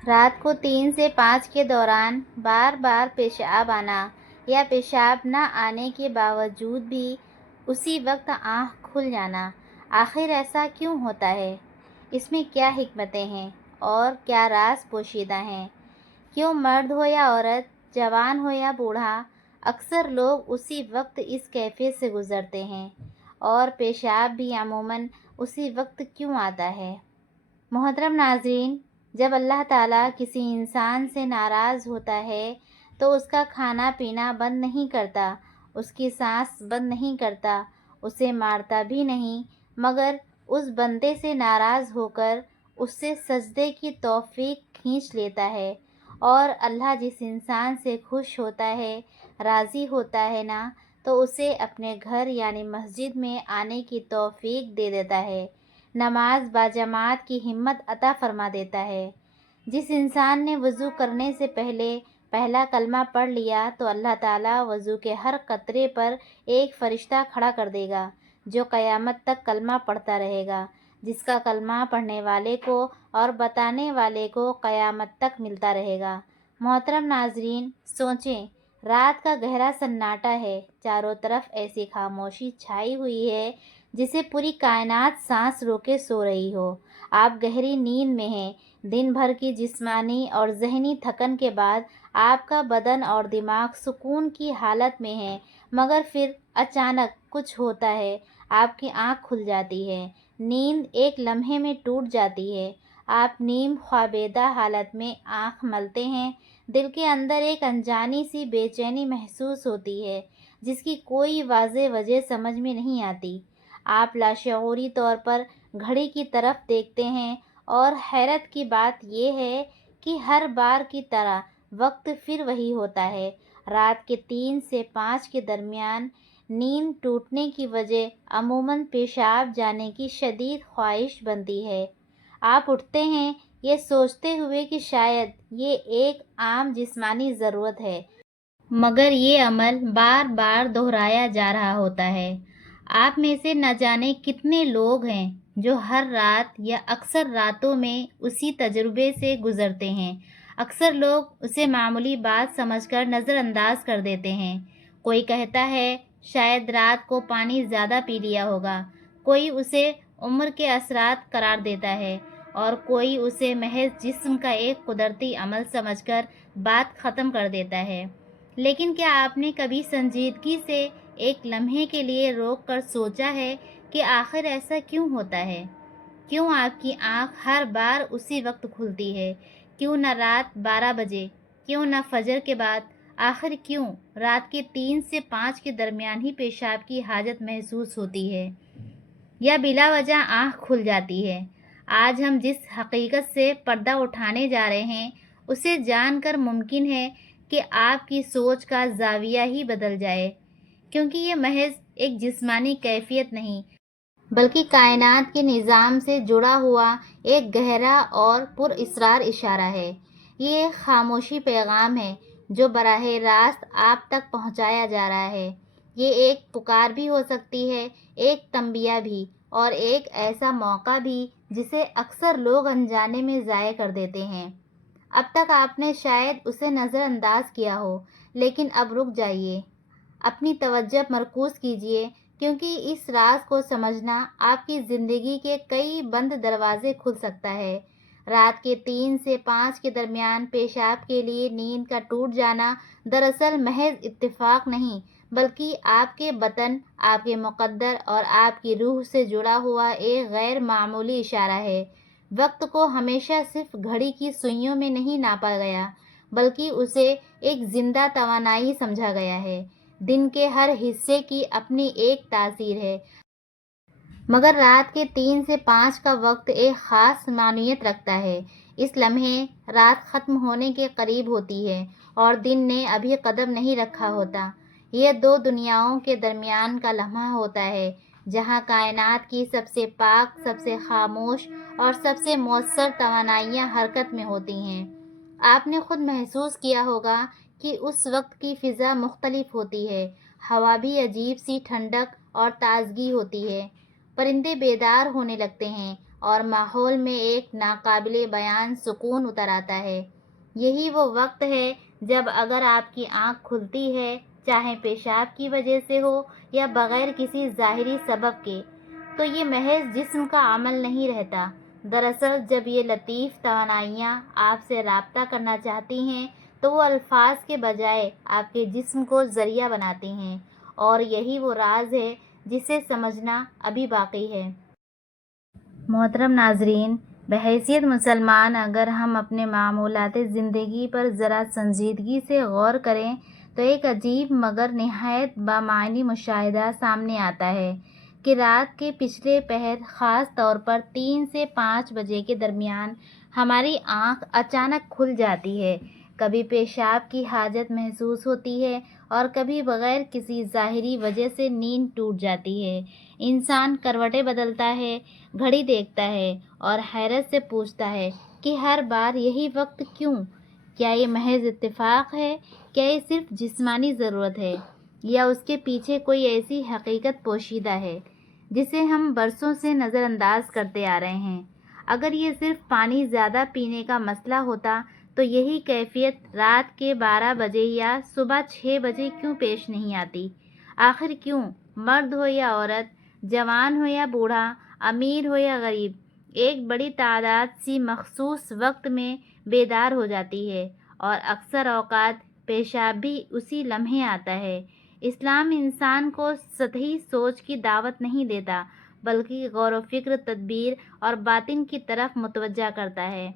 رات کو 3 سے 5 کے دوران بار بار پیشاب آنا یا پیشاب نہ آنے کے باوجود بھی اسی وقت آنکھ کھل جانا، آخر ایسا کیوں ہوتا ہے؟ اس میں کیا حکمتیں ہیں اور کیا راز پوشیدہ ہیں؟ کیوں مرد ہو یا عورت، جوان ہو یا بوڑھا، اکثر لوگ اسی وقت اس کیفیت سے گزرتے ہیں، اور پیشاب بھی عموماً اسی وقت کیوں آتا ہے؟ محترم ناظرین، جب اللہ تعالیٰ کسی انسان سے ناراض ہوتا ہے تو اس کا کھانا پینا بند نہیں کرتا، اس کی سانس بند نہیں کرتا، اسے مارتا بھی نہیں، مگر اس بندے سے ناراض ہو کر اس سے سجدے کی توفیق کھینچ لیتا ہے، اور اللہ جس انسان سے خوش ہوتا ہے، راضی ہوتا ہے نا، تو اسے اپنے گھر یعنی مسجد میں آنے کی توفیق دے دیتا ہے، نماز باجماعت کی ہمت عطا فرما دیتا ہے۔ جس انسان نے وضو کرنے سے پہلے پہلا کلمہ پڑھ لیا تو اللہ تعالیٰ وضو کے ہر قطرے پر ایک فرشتہ کھڑا کر دے گا جو قیامت تک کلمہ پڑھتا رہے گا، جس کا کلمہ پڑھنے والے کو اور بتانے والے کو قیامت تک ملتا رہے گا۔ محترم ناظرین، سوچیں، رات کا گہرا سناٹا ہے، چاروں طرف ایسی خاموشی چھائی ہوئی ہے جسے پوری کائنات سانس روکے سو رہی ہو۔ آپ گہری نیند میں ہیں، دن بھر کی جسمانی اور ذہنی تھکن کے بعد آپ کا بدن اور دماغ سکون کی حالت میں ہے، مگر پھر اچانک کچھ ہوتا ہے، آپ کی آنکھ کھل جاتی ہے، نیند ایک لمحے میں ٹوٹ جاتی ہے، آپ نیم خوابیدہ حالت میں آنکھ ملتے ہیں، دل کے اندر ایک انجانی سی بے چینی محسوس ہوتی ہے جس کی کوئی واضح وجہ سمجھ میں نہیں آتی۔ آپ لاشعوری طور پر گھڑی کی طرف دیکھتے ہیں، اور حیرت کی بات یہ ہے کہ ہر بار کی طرح وقت پھر وہی ہوتا ہے، رات کے 3 سے 5 کے درمیان۔ نیند ٹوٹنے کی وجہ عموماً پیشاب جانے کی شدید خواہش بنتی ہے۔ آپ اٹھتے ہیں یہ سوچتے ہوئے کہ شاید یہ ایک عام جسمانی ضرورت ہے، مگر یہ عمل بار بار دہرایا جا رہا ہوتا ہے۔ آپ میں سے نہ جانے کتنے لوگ ہیں جو ہر رات یا اکثر راتوں میں اسی تجربے سے گزرتے ہیں۔ اکثر لوگ اسے معمولی بات سمجھ کر نظر انداز کر دیتے ہیں۔ کوئی کہتا ہے شاید رات کو پانی زیادہ پی لیا ہوگا، کوئی اسے عمر کے اثرات قرار دیتا ہے، اور کوئی اسے محض جسم کا ایک قدرتی عمل سمجھ کر بات ختم کر دیتا ہے۔ لیکن کیا آپ نے کبھی سنجیدگی سے ایک لمحے کے لیے روک کر سوچا ہے کہ آخر ایسا کیوں ہوتا ہے؟ کیوں آپ کی آنکھ ہر بار اسی وقت کھلتی ہے؟ کیوں نہ رات 12 بجے؟ کیوں نہ فجر کے بعد؟ آخر کیوں رات کے 3 سے 5 کے درمیان ہی پیشاب کی حاجت محسوس ہوتی ہے یا بلا وجہ آنکھ کھل جاتی ہے؟ آج ہم جس حقیقت سے پردہ اٹھانے جا رہے ہیں اسے جان کر ممکن ہے کہ آپ کی سوچ کا زاویہ ہی بدل جائے، کیونکہ یہ محض ایک جسمانی کیفیت نہیں بلکہ کائنات کے نظام سے جڑا ہوا ایک گہرا اور پر اسرار اشارہ ہے۔ یہ ایک خاموشی پیغام ہے جو براہ راست آپ تک پہنچایا جا رہا ہے۔ یہ ایک پکار بھی ہو سکتی ہے، ایک تنبیہ بھی، اور ایک ایسا موقع بھی جسے اکثر لوگ انجانے میں ضائع کر دیتے ہیں۔ اب تک آپ نے شاید اسے نظر انداز کیا ہو، لیکن اب رک جائیے، اپنی توجہ مرکوز کیجیے، کیونکہ اس راز کو سمجھنا آپ کی زندگی کے کئی بند دروازے کھل سکتا ہے۔ رات کے 3 سے 5 کے درمیان پیشاب کے لیے نیند کا ٹوٹ جانا دراصل محض اتفاق نہیں، بلکہ آپ کے باطن، آپ کے مقدر اور آپ کی روح سے جڑا ہوا ایک غیر معمولی اشارہ ہے۔ وقت کو ہمیشہ صرف گھڑی کی سوئیوں میں نہیں ناپا گیا، بلکہ اسے ایک زندہ توانائی سمجھا گیا ہے۔ دن کے ہر حصے کی اپنی ایک تاثیر ہے، مگر رات کے 3 سے 5 کا وقت ایک خاص معنویت رکھتا ہے۔ اس لمحے رات ختم ہونے کے قریب ہوتی ہے اور دن نے ابھی قدم نہیں رکھا ہوتا۔ یہ دو دنیاؤں کے درمیان کا لمحہ ہوتا ہے جہاں کائنات کی سب سے پاک، سب سے خاموش اور سب سے مؤثر توانائیاں حرکت میں ہوتی ہیں۔ آپ نے خود محسوس کیا ہوگا کہ اس وقت کی فضا مختلف ہوتی ہے، ہوا بھی عجیب سی ٹھنڈک اور تازگی ہوتی ہے، پرندے بیدار ہونے لگتے ہیں اور ماحول میں ایک ناقابل بیان سکون اتر آتا ہے۔ یہی وہ وقت ہے جب اگر آپ کی آنکھ کھلتی ہے، چاہے پیشاب کی وجہ سے ہو یا بغیر کسی ظاہری سبب کے، تو یہ محض جسم کا عمل نہیں رہتا۔ دراصل جب یہ لطیف توانائیاں آپ سے رابطہ کرنا چاہتی ہیں تو وہ الفاظ کے بجائے آپ کے جسم کو ذریعہ بناتی ہیں، اور یہی وہ راز ہے جسے سمجھنا ابھی باقی ہے۔ محترم ناظرین، بحیثیت مسلمان اگر ہم اپنے معمولات زندگی پر ذرا سنجیدگی سے غور کریں تو ایک عجیب مگر نہایت بامعنی مشاہدہ سامنے آتا ہے کہ رات کے پچھلے پہر، خاص طور پر 3 سے 5 بجے کے درمیان، ہماری آنکھ اچانک کھل جاتی ہے۔ کبھی پیشاب کی حاجت محسوس ہوتی ہے اور کبھی بغیر کسی ظاہری وجہ سے نیند ٹوٹ جاتی ہے۔ انسان کروٹیں بدلتا ہے، گھڑی دیکھتا ہے اور حیرت سے پوچھتا ہے کہ ہر بار یہی وقت کیوں؟ کیا یہ محض اتفاق ہے؟ کیا یہ صرف جسمانی ضرورت ہے یا اس کے پیچھے کوئی ایسی حقیقت پوشیدہ ہے جسے ہم برسوں سے نظر انداز کرتے آ رہے ہیں؟ اگر یہ صرف پانی زیادہ پینے کا مسئلہ ہوتا تو یہی کیفیت رات کے 12 بجے یا صبح 6 بجے کیوں پیش نہیں آتی؟ آخر کیوں مرد ہو یا عورت، جوان ہو یا بوڑھا، امیر ہو یا غریب، ایک بڑی تعداد سی مخصوص وقت میں بیدار ہو جاتی ہے اور اکثر اوقات پیشاب بھی اسی لمحے آتا ہے؟ اسلام انسان کو سطحی سوچ کی دعوت نہیں دیتا، بلکہ غور و فکر، تدبیر اور باطن کی طرف متوجہ کرتا ہے۔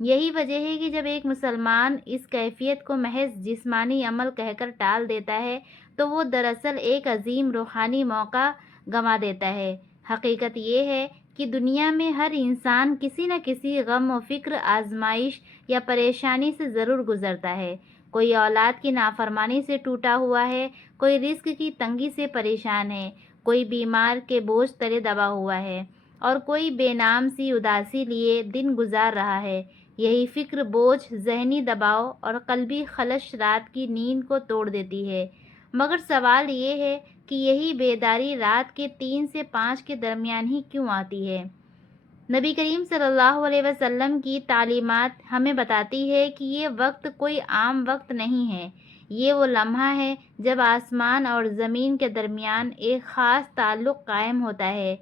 یہی وجہ ہے کہ جب ایک مسلمان اس کیفیت کو محض جسمانی عمل کہہ کر ٹال دیتا ہے تو وہ دراصل ایک عظیم روحانی موقع گنوا دیتا ہے۔ حقیقت یہ ہے کہ دنیا میں ہر انسان کسی نہ کسی غم و فکر، آزمائش یا پریشانی سے ضرور گزرتا ہے۔ کوئی اولاد کی نافرمانی سے ٹوٹا ہوا ہے، کوئی رزق کی تنگی سے پریشان ہے، کوئی بیمار کے بوجھ تلے دبا ہوا ہے اور کوئی بے نام سی اداسی لیے دن گزار رہا ہے۔ یہی فکر بوجھ، ذہنی دباؤ اور قلبی خلش رات کی نیند کو توڑ دیتی ہے۔ مگر سوال یہ ہے کہ یہی بیداری رات کے 3 سے 5 کے درمیان ہی کیوں آتی ہے؟ نبی کریم صلی اللہ علیہ وسلم کی تعلیمات ہمیں بتاتی ہے کہ یہ وقت کوئی عام وقت نہیں ہے۔ یہ وہ لمحہ ہے جب آسمان اور زمین کے درمیان ایک خاص تعلق قائم ہوتا ہے۔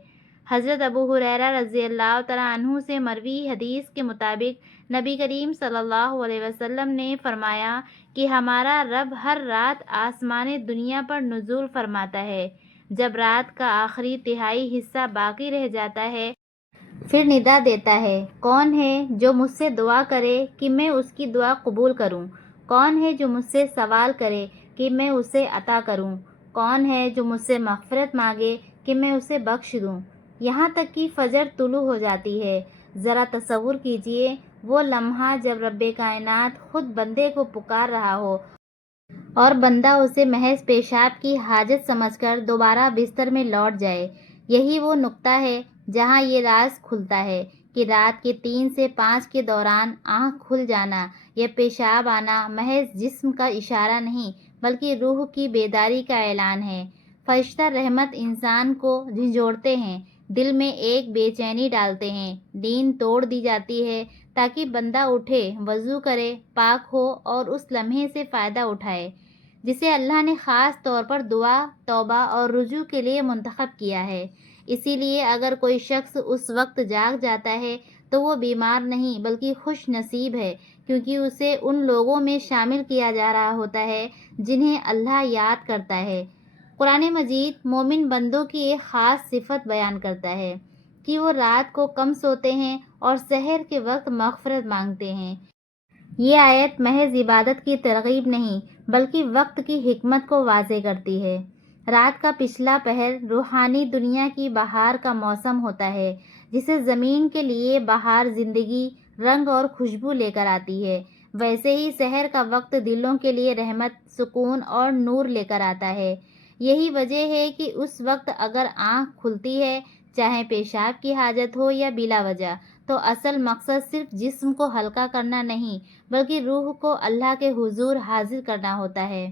حضرت ابو ہریرہ رضی اللہ تعالیٰ عنہ سے مروی حدیث کے مطابق نبی کریم صلی اللہ علیہ وسلم نے فرمایا کہ ہمارا رب ہر رات آسمان دنیا پر نزول فرماتا ہے۔ جب رات کا آخری تہائی حصہ باقی رہ جاتا ہے، پھر ندا دیتا ہے، کون ہے جو مجھ سے دعا کرے کہ میں اس کی دعا قبول کروں؟ کون ہے جو مجھ سے سوال کرے کہ میں اسے عطا کروں؟ کون ہے جو مجھ سے مغفرت مانگے کہ میں اسے بخش دوں؟ یہاں تک کہ فجر طلوع ہو جاتی ہے۔ ذرا تصور کیجئے وہ لمحہ جب رب کائنات خود بندے کو پکار رہا ہو اور بندہ اسے محض پیشاب کی حاجت سمجھ کر دوبارہ بستر میں لوٹ جائے۔ یہی وہ نقطہ ہے جہاں یہ راز کھلتا ہے کہ رات کے 3 سے 5 کے دوران آنکھ کھل جانا یا پیشاب آنا محض جسم کا اشارہ نہیں بلکہ روح کی بیداری کا اعلان ہے۔ فرشتہ رحمت انسان کو جھنجھوڑتے ہیں، دل میں ایک بے چینی ڈالتے ہیں، نیند توڑ دی جاتی ہے تاکہ بندہ اٹھے، وضو کرے، پاک ہو اور اس لمحے سے فائدہ اٹھائے جسے اللہ نے خاص طور پر دعا، توبہ اور رجوع کے لیے منتخب کیا ہے۔ اسی لیے اگر کوئی شخص اس وقت جاگ جاتا ہے تو وہ بیمار نہیں بلکہ خوش نصیب ہے، کیونکہ اسے ان لوگوں میں شامل کیا جا رہا ہوتا ہے جنہیں اللہ یاد کرتا ہے۔ قرآن مجید مومن بندوں کی ایک خاص صفت بیان کرتا ہے کہ وہ رات کو کم سوتے ہیں اور سحر کے وقت مغفرت مانگتے ہیں۔ یہ آیت محض عبادت کی ترغیب نہیں بلکہ وقت کی حکمت کو واضح کرتی ہے۔ رات کا پچھلا پہر روحانی دنیا کی بہار کا موسم ہوتا ہے، جسے زمین کے لیے بہار زندگی، رنگ اور خوشبو لے کر آتی ہے، ویسے ہی سحر کا وقت دلوں کے لیے رحمت، سکون اور نور لے کر آتا ہے۔ یہی وجہ ہے کہ اس وقت اگر آنکھ کھلتی ہے، چاہے پیشاب کی حاجت ہو یا بلا وجہ، تو اصل مقصد صرف جسم کو ہلکا کرنا نہیں بلکہ روح کو اللہ کے حضور حاضر کرنا ہوتا ہے۔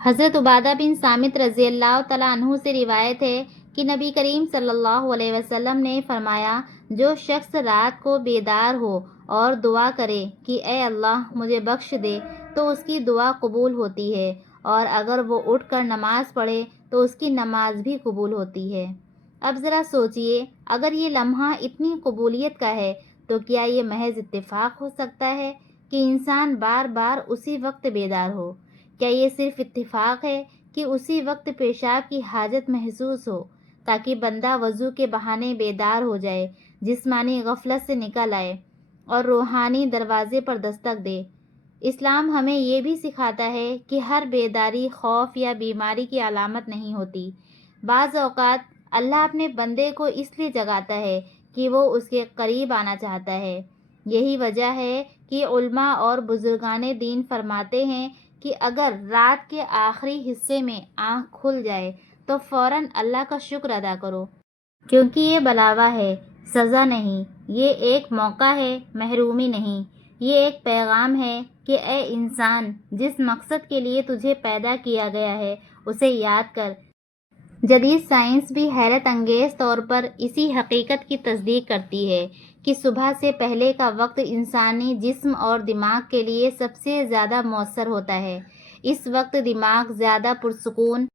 حضرت عبادہ بن صامت رضی اللہ تعالیٰ عنہ سے روایت ہے کہ نبی کریم صلی اللہ علیہ وسلم نے فرمایا، جو شخص رات کو بیدار ہو اور دعا کرے کہ اے اللہ مجھے بخش دے تو اس کی دعا قبول ہوتی ہے، اور اگر وہ اٹھ کر نماز پڑھے تو اس کی نماز بھی قبول ہوتی ہے۔ اب ذرا سوچئے، اگر یہ لمحہ اتنی قبولیت کا ہے تو کیا یہ محض اتفاق ہو سکتا ہے کہ انسان بار بار اسی وقت بیدار ہو؟ کیا یہ صرف اتفاق ہے کہ اسی وقت پیشاب کی حاجت محسوس ہو تاکہ بندہ وضو کے بہانے بیدار ہو جائے، جسمانی غفلت سے نکل آئے اور روحانی دروازے پر دستک دے؟ اسلام ہمیں یہ بھی سکھاتا ہے کہ ہر بیداری خوف یا بیماری کی علامت نہیں ہوتی۔ بعض اوقات اللہ اپنے بندے کو اس لیے جگاتا ہے کہ وہ اس کے قریب آنا چاہتا ہے۔ یہی وجہ ہے کہ علماء اور بزرگان دین فرماتے ہیں کہ اگر رات کے آخری حصے میں آنکھ کھل جائے تو فوراً اللہ کا شکر ادا کرو، کیونکہ یہ بلاوا ہے، سزا نہیں، یہ ایک موقع ہے، محرومی نہیں۔ یہ ایک پیغام ہے کہ اے انسان، جس مقصد کے لیے تجھے پیدا کیا گیا ہے اسے یاد کر۔ جدید سائنس بھی حیرت انگیز طور پر اسی حقیقت کی تصدیق کرتی ہے کہ صبح سے پہلے کا وقت انسانی جسم اور دماغ کے لیے سب سے زیادہ مؤثر ہوتا ہے۔ اس وقت دماغ زیادہ پرسکون،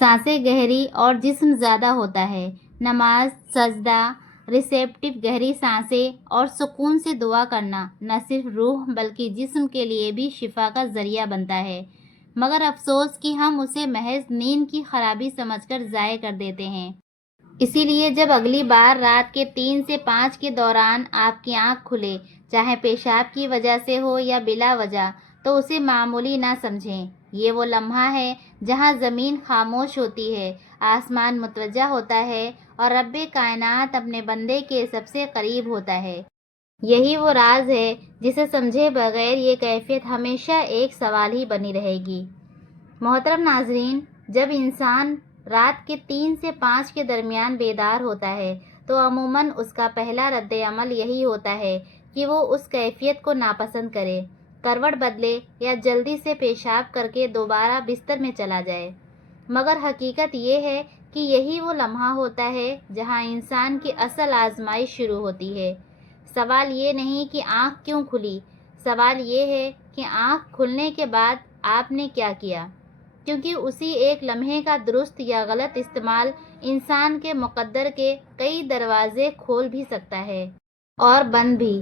سانسیں گہری اور جسم زیادہ ہوتا ہے۔ نماز، سجدہ، ریسیپٹیو گہری سانسیں اور سکون سے دعا کرنا نہ صرف روح بلکہ جسم کے لیے بھی شفا کا ذریعہ بنتا ہے، مگر افسوس کہ ہم اسے محض نیند کی خرابی سمجھ کر ضائع کر دیتے ہیں۔ اسی لیے جب اگلی بار رات کے 3 سے 5 کے دوران آپ کی آنکھ کھلے، چاہے پیشاب کی وجہ سے ہو یا بلا وجہ، تو اسے معمولی نہ سمجھیں۔ یہ وہ لمحہ ہے جہاں زمین خاموش ہوتی ہے، آسمان متوجہ ہوتا ہے اور رب کائنات اپنے بندے کے سب سے قریب ہوتا ہے۔ یہی وہ راز ہے جسے سمجھے بغیر یہ کیفیت ہمیشہ ایک سوال ہی بنی رہے گی۔ محترم ناظرین، جب انسان رات کے 3 سے 5 کے درمیان بیدار ہوتا ہے تو عموماً اس کا پہلا رد عمل یہی ہوتا ہے کہ وہ اس کیفیت کو ناپسند کرے، کروٹ بدلے یا جلدی سے پیشاب کر کے دوبارہ بستر میں چلا جائے۔ مگر حقیقت یہ ہے کہ یہی وہ لمحہ ہوتا ہے جہاں انسان کی اصل آزمائش شروع ہوتی ہے۔ سوال یہ نہیں کہ آنکھ کیوں کھلی، سوال یہ ہے کہ آنکھ کھلنے کے بعد آپ نے کیا کیا، کیونکہ اسی ایک لمحے کا درست یا غلط استعمال انسان کے مقدر کے کئی دروازے کھول بھی سکتا ہے اور بند بھی۔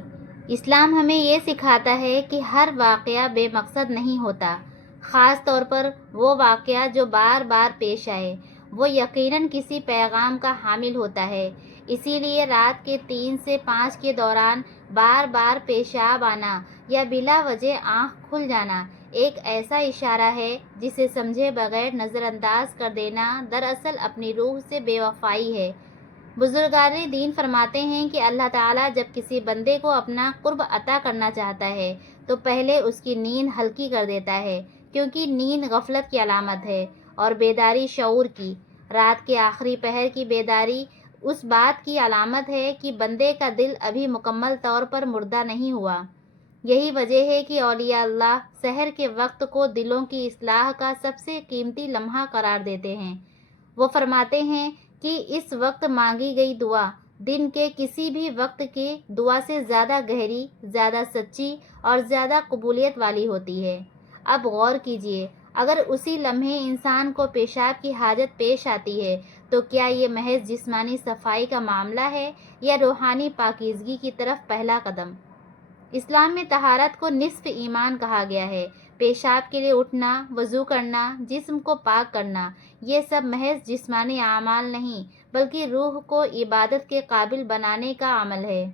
اسلام ہمیں یہ سکھاتا ہے کہ ہر واقعہ بے مقصد نہیں ہوتا، خاص طور پر وہ واقعہ جو بار بار پیش آئے، وہ یقیناً کسی پیغام کا حامل ہوتا ہے۔ اسی لیے رات کے 3 سے 5 کے دوران بار بار پیشاب آنا یا بلا وجہ آنکھ کھل جانا ایک ایسا اشارہ ہے جسے سمجھے بغیر نظر انداز کر دینا دراصل اپنی روح سے بے وفائی ہے۔ بزرگان دین فرماتے ہیں کہ اللہ تعالیٰ جب کسی بندے کو اپنا قرب عطا کرنا چاہتا ہے تو پہلے اس کی نیند ہلکی کر دیتا ہے، کیونکہ نیند غفلت کی علامت ہے اور بیداری شعور کی۔ رات کے آخری پہر کی بیداری اس بات کی علامت ہے کہ بندے کا دل ابھی مکمل طور پر مردہ نہیں ہوا۔ یہی وجہ ہے کہ اولیاء اللہ سحر کے وقت کو دلوں کی اصلاح کا سب سے قیمتی لمحہ قرار دیتے ہیں۔ وہ فرماتے ہیں کہ اس وقت مانگی گئی دعا دن کے کسی بھی وقت کی دعا سے زیادہ گہری، زیادہ سچی اور زیادہ قبولیت والی ہوتی ہے۔ اب غور کیجئے، اگر اسی لمحے انسان کو پیشاب کی حاجت پیش آتی ہے تو کیا یہ محض جسمانی صفائی کا معاملہ ہے یا روحانی پاکیزگی کی طرف پہلا قدم؟ اسلام میں طہارت کو نصف ایمان کہا گیا ہے۔ پیشاب کے لیے اٹھنا، وضو کرنا، جسم کو پاک کرنا، یہ سب محض جسمانی اعمال نہیں بلکہ روح کو عبادت کے قابل بنانے کا عمل ہے۔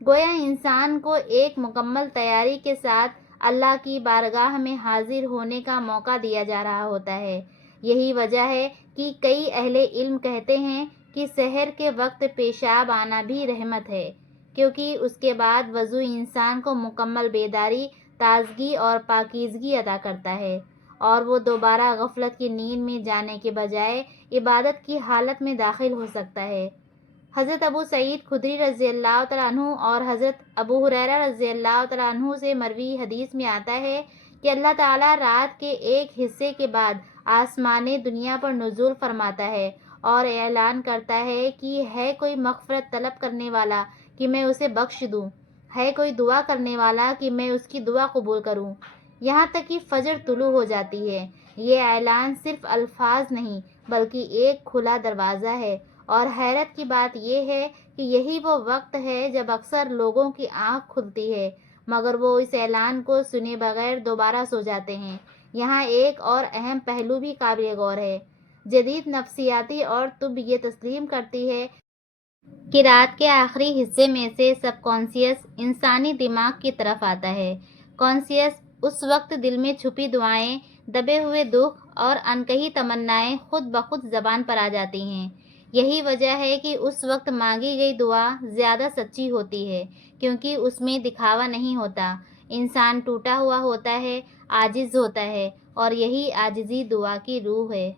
گویا انسان کو ایک مکمل تیاری کے ساتھ اللہ کی بارگاہ میں حاضر ہونے کا موقع دیا جا رہا ہوتا ہے۔ یہی وجہ ہے کہ کئی اہل علم کہتے ہیں کہ سحر کے وقت پیشاب آنا بھی رحمت ہے، کیونکہ اس کے بعد وضو انسان کو مکمل بیداری، تازگی اور پاکیزگی عطا کرتا ہے اور وہ دوبارہ غفلت کی نیند میں جانے کے بجائے عبادت کی حالت میں داخل ہو سکتا ہے۔ حضرت ابو سعید خدری رضی اللہ تعالیٰ عنہ اور حضرت ابو ہریرہ رضی اللہ تعالیٰ عنہ سے مروی حدیث میں آتا ہے کہ اللہ تعالیٰ رات کے ایک حصے کے بعد آسمان دنیا پر نزول فرماتا ہے اور اعلان کرتا ہے کہ ہے کوئی مغفرت طلب کرنے والا کہ میں اسے بخش دوں، ہے کوئی دعا کرنے والا کہ میں اس کی دعا قبول کروں، یہاں تک کہ فجر طلوع ہو جاتی ہے۔ یہ اعلان صرف الفاظ نہیں بلکہ ایک کھلا دروازہ ہے، اور حیرت کی بات یہ ہے کہ یہی وہ وقت ہے جب اکثر لوگوں کی آنکھ کھلتی ہے مگر وہ اس اعلان کو سنے بغیر دوبارہ سو جاتے ہیں۔ یہاں ایک اور اہم پہلو بھی قابل غور ہے۔ جدید نفسیاتی اور طب یہ تسلیم کرتی ہے کہ رات کے آخری حصے میں سے سب کانشیس انسانی دماغ کی طرف آتا ہے۔ کانشیس اس وقت دل میں چھپی دعائیں، دبے ہوئے دکھ اور انکہی تمنائیں خود بخود زبان پر آ جاتی ہیں۔ یہی وجہ ہے کہ اس وقت مانگی گئی دعا زیادہ سچی ہوتی ہے، کیونکہ اس میں دکھاوا نہیں ہوتا۔ انسان ٹوٹا ہوا ہوتا ہے، عاجز ہوتا ہے، اور یہی عاجزی دعا کی روح ہے۔